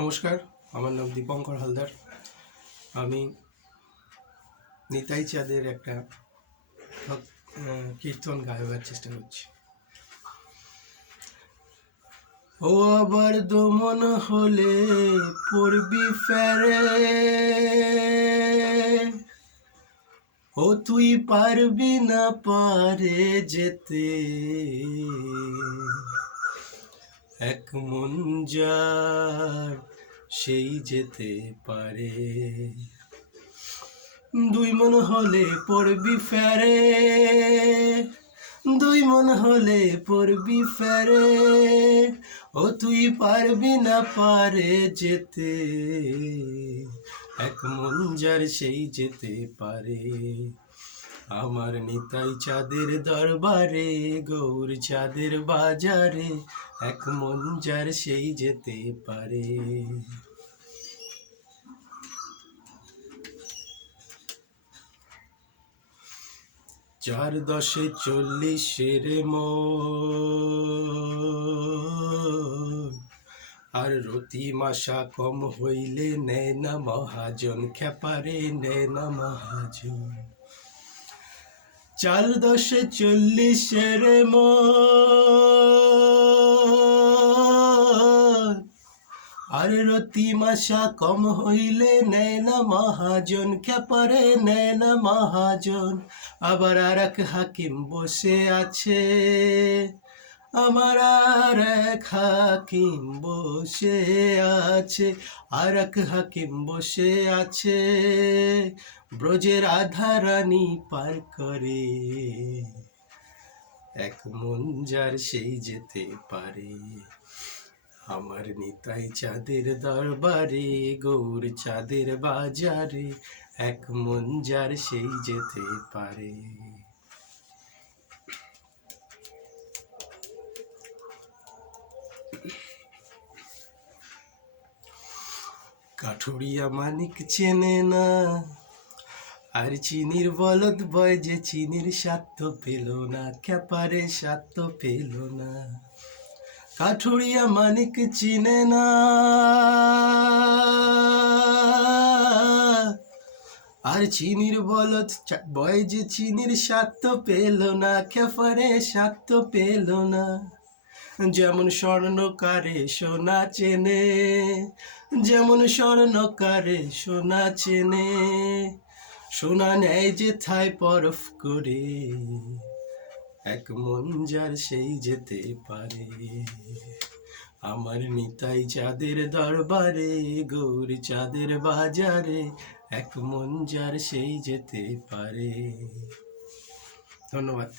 নমস্কার, আমার নাম দীপঙ্কর হালদার। আমি নিতাই চাঁদের একটা কীর্তন গাইবার চেষ্টা করছি। ও আবার দমন হলে পড়বি ফেরে, ও তুই পারবি না পারে যেতে, এক মন যার সেই যেতে পারে। দুই মন হলে পড়বি ফেরে, দুই মন হলে পড়বি ফেরে, ও তুই পারবি না পারে যেতে, এক মন যার সেই যেতে পারে। আমার নিতাই চাঁদের দরবারে, গৌর চাঁদের বাজারে, এক মন যার সেই যেতে পারে। চার দশে 40 মন, আর রতি মাসা কম হইলে নেয় না মহাজন, খেপারে নেয় না মহাজন। 4 10 40 মন, আর রতি মাসা কম হইলে নেয় না মহাজন, খেপারে নেয় না মহাজন। আবার আর এক হাকিম বসে আছে, আমার আর এক হাকিম বসে আছে, আর এক হাকিম বসে আছে, ব্রজের রাধারানী পার করে, এক মন যার সেই যেতে পারে। আমার নিতাই চাঁদের দরবারে, গৌর চাঁদের বাজারে, এক মন যার সেই যেতে পারে। কাঠুরিয়া মানিক চেনে না, আর চিনির বলদ বয় যে চিনির স্বাদ তো পেল না, খেপারে স্বাদ তো পেল না। কাঠুরিয়া মানিক চিনে না, আর চিনির বলদ বয় যে চিনির স্বাদ তো পেল না, খেপারে স্বাদ তো পেল না। যেমন স্বর্ণকারে সোনা চেনে, যেমন স্বর্ণকারে সোনা চেনে, সোনা নেয় যে থাই পরফ করে, এক মন যার সেই যেতে পারে। আমার নিতাই চাঁদের দরবারে, গৌর চাঁদের বাজারে, এক মন যার সেই যেতে পারে। ধন্যবাদ।